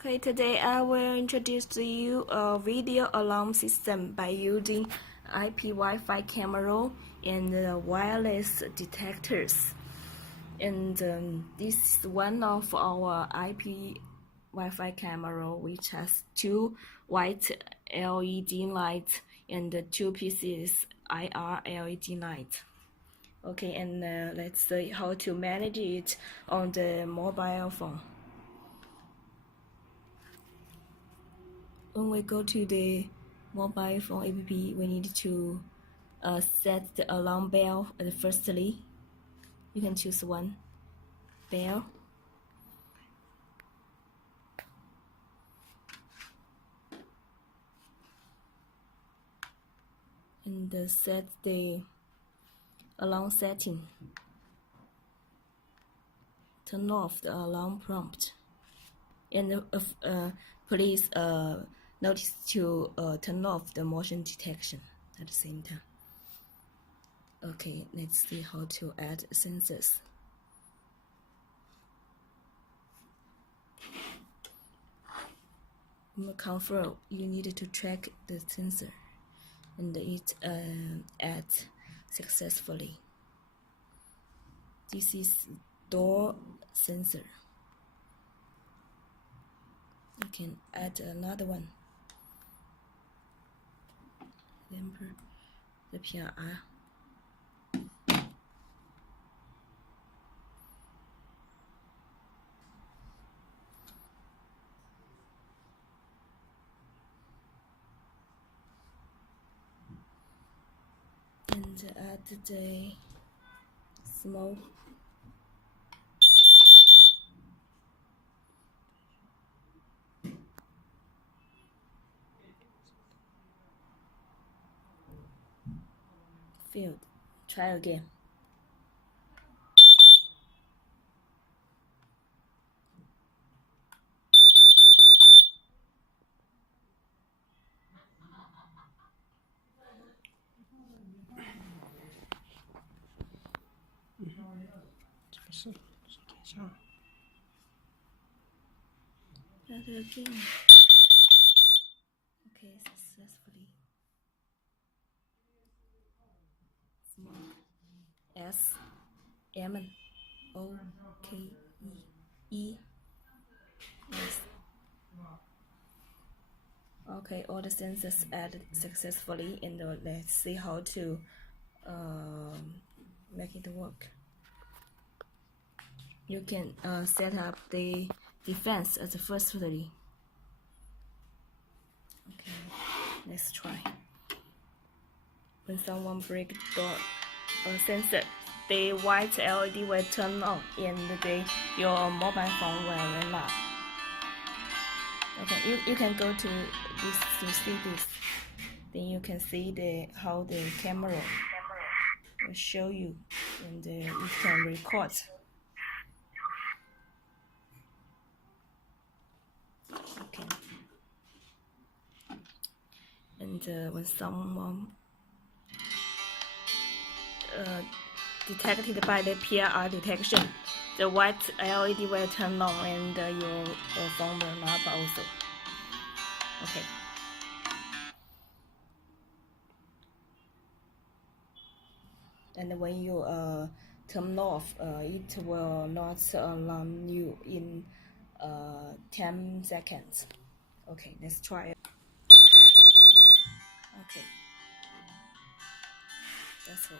Okay, today I will introduce to you a video alarm system by using IP Wi-Fi camera and wireless detectors. And this is one of our IP Wi-Fi camera, which has two white LED lights and two pieces IR LED light. Okay, and let's see how to manage it on the mobile phone. When we go to the mobile phone app, we need to set the alarm bell firstly. You can choose one bell. And set the alarm setting. Turn off the alarm prompt. And please notice to turn off the motion detection at the same time. Okay, let's see how to add sensors. In the control, you need to track the sensor, and it adds successfully. This is door sensor. You can add another one. Remember the PRR. And add the small field. Try again. Add again. Okay, successfully. Small. S M O K E. Yes. Okay, all the sensors added successfully, and let's see how to make it work. You can set up the defense as the firstly. Okay, let's try. When someone breaks the door sensor, the white LED will turn on and your mobile phone will ring up. Okay, you can go to this to see this. Then you can see how the camera will show you, and you can record. Okay. And when someone detected by the PIR detection, the white LED will turn on and your phone will not also. Okay. And when you turn off, it will not alarm you in 10 seconds. Okay, let's try it. Okay, that's all.